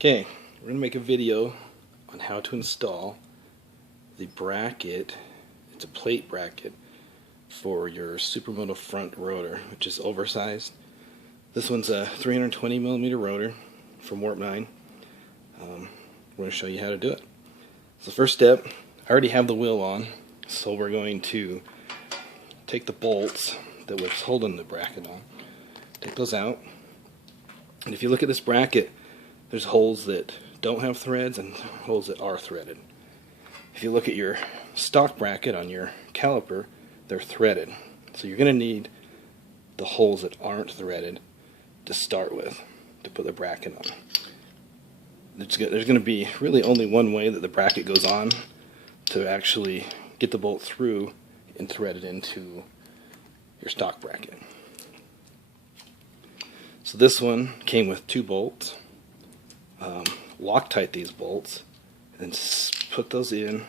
Okay, we're going to make a video on how to install the bracket. It's a plate bracket for your supermoto front rotor, which is oversized. This one's a 320mm rotor from Warp 9. We're going to show you how to do it. So first step, I already have the wheel on, so we're going to take the bolts that was holding the bracket on, take those out. And if you look at this bracket, there's holes that don't have threads and holes that are threaded. If you look at your stock bracket on your caliper, they're threaded. So you're going to need the holes that aren't threaded to start with, to put the bracket on. There's going to be really only one way that the bracket goes on to actually get the bolt through and thread it into your stock bracket. So this one came with 2 bolts. Loctite these bolts and put those in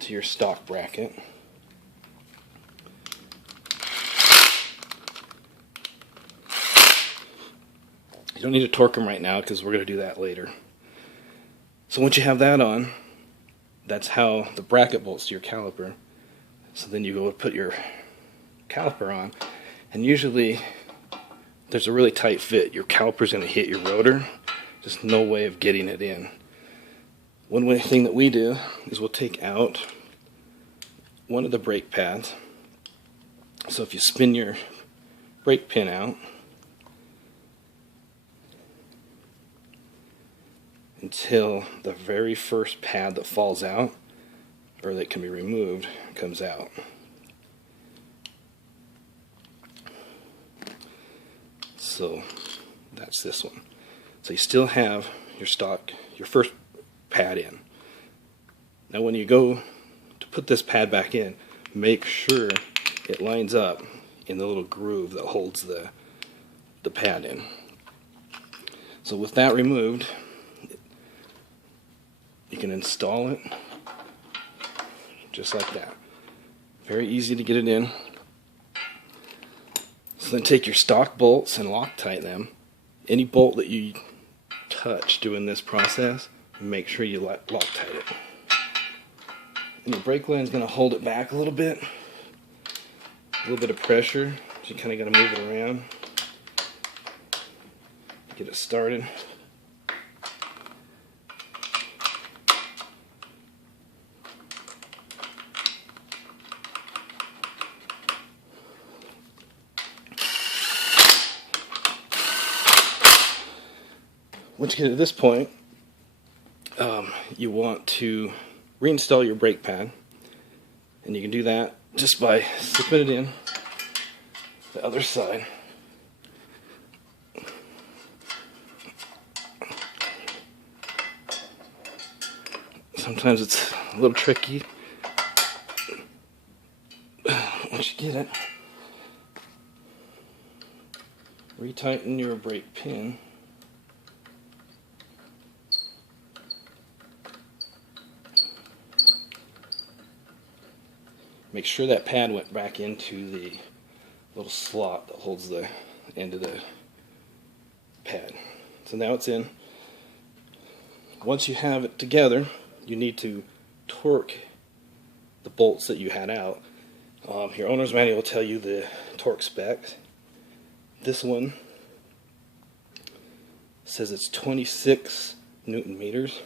to your stock bracket. You don't need to torque them right now because we're going to do that later. So once you have that on, that's how the bracket bolts to your caliper. So then you go put your caliper on, and usually there's a really tight fit. Your caliper's going to hit your rotor. Just no way of getting it in. One thing that we do is we'll take out one of the brake pads. So if you spin your brake pin out until the very first pad that falls out, or that can be removed, comes out. So that's this one. So you still have your first pad in. Now when you go to put this pad back in, make sure it lines up in the little groove that holds the pad in. So with that removed, you can install it just like that. Very easy to get it in. So then take your stock bolts and Loctite them. Any bolt that you touch doing this process, make sure you Loctite it. And your brake line is going to hold it back a little bit. A little bit of pressure, so you kind of got to move it around. Get it started. Once you get to this point, you want to reinstall your brake pad, and you can do that just by slipping it in the other side. Sometimes it's a little tricky. Once you get it, retighten your brake pin. Make sure that pad went back into the little slot that holds the end of the pad. So now it's in. Once you have it together, you need to torque the bolts that you had out. Your owner's manual will tell you the torque specs. This one says it's 26 Newton meters.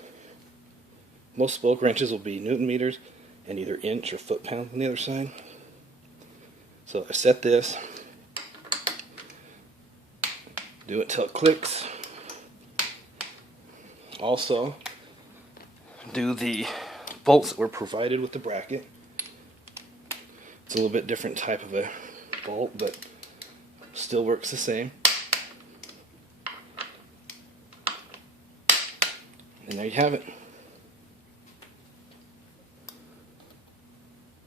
Most spoke wrenches will be Newton meters, and either inch or foot-pound on the other side. So I set this, do it till it clicks. Also, do the bolts that were provided with the bracket. It's a little bit different type of a bolt, but still works the same. And there you have it.